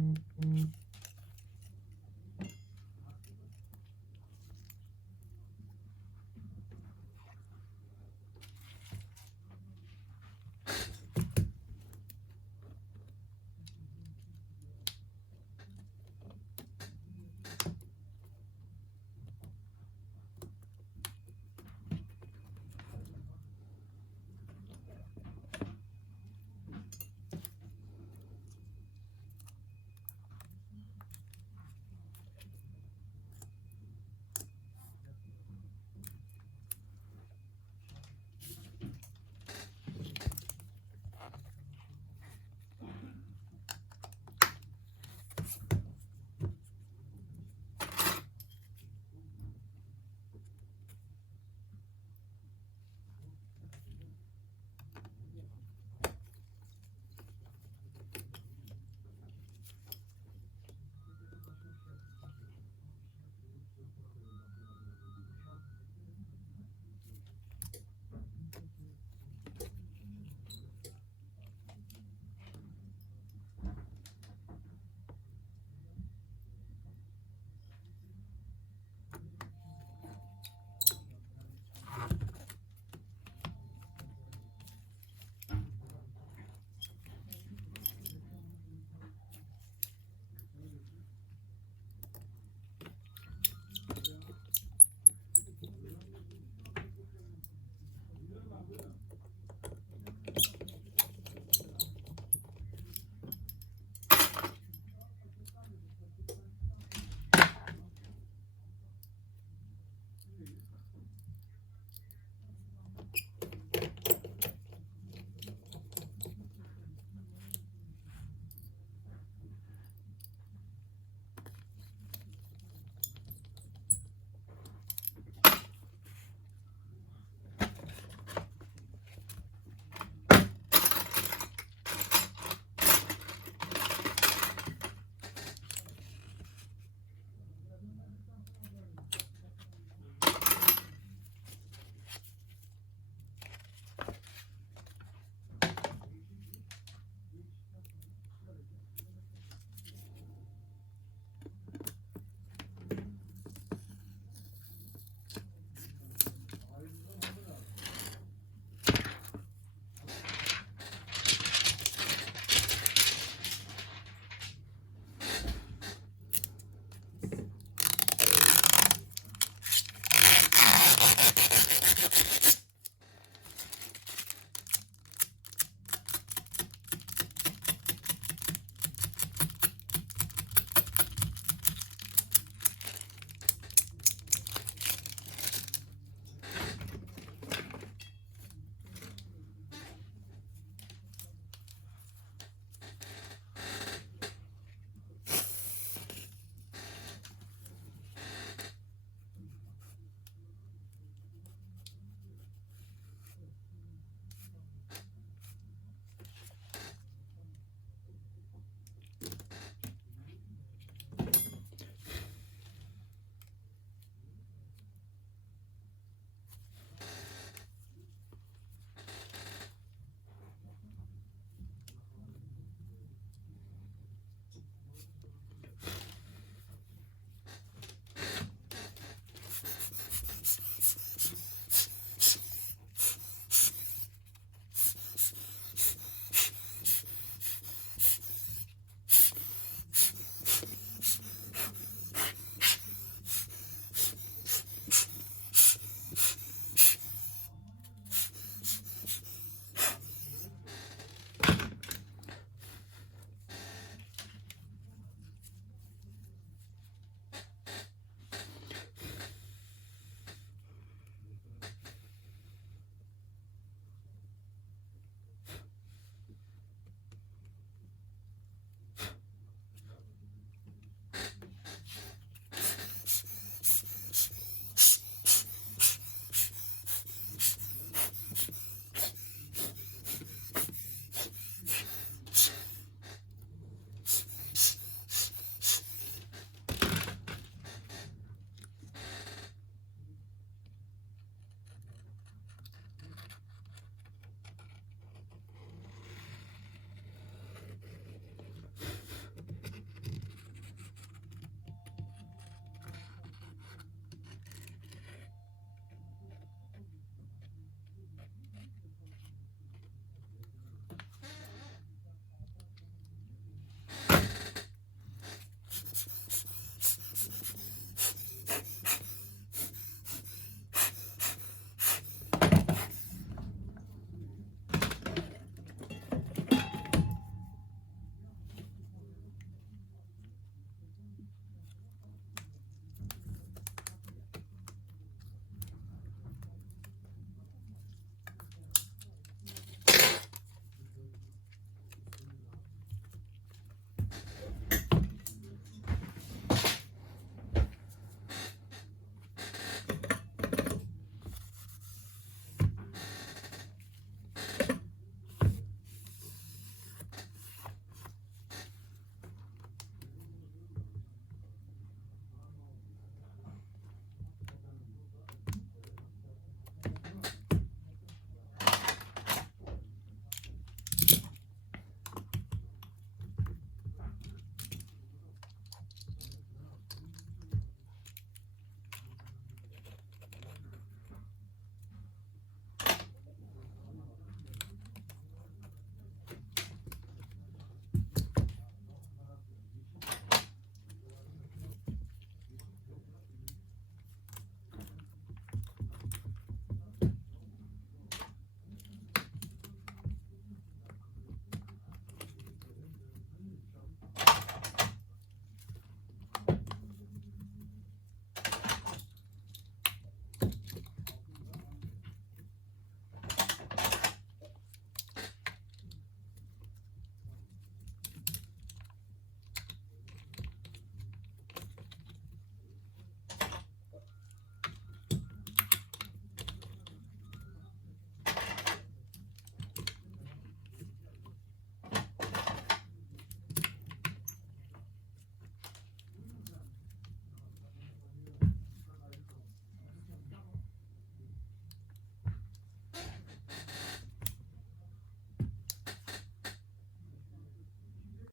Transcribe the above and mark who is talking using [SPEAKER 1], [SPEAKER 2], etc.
[SPEAKER 1] Mm-hmm.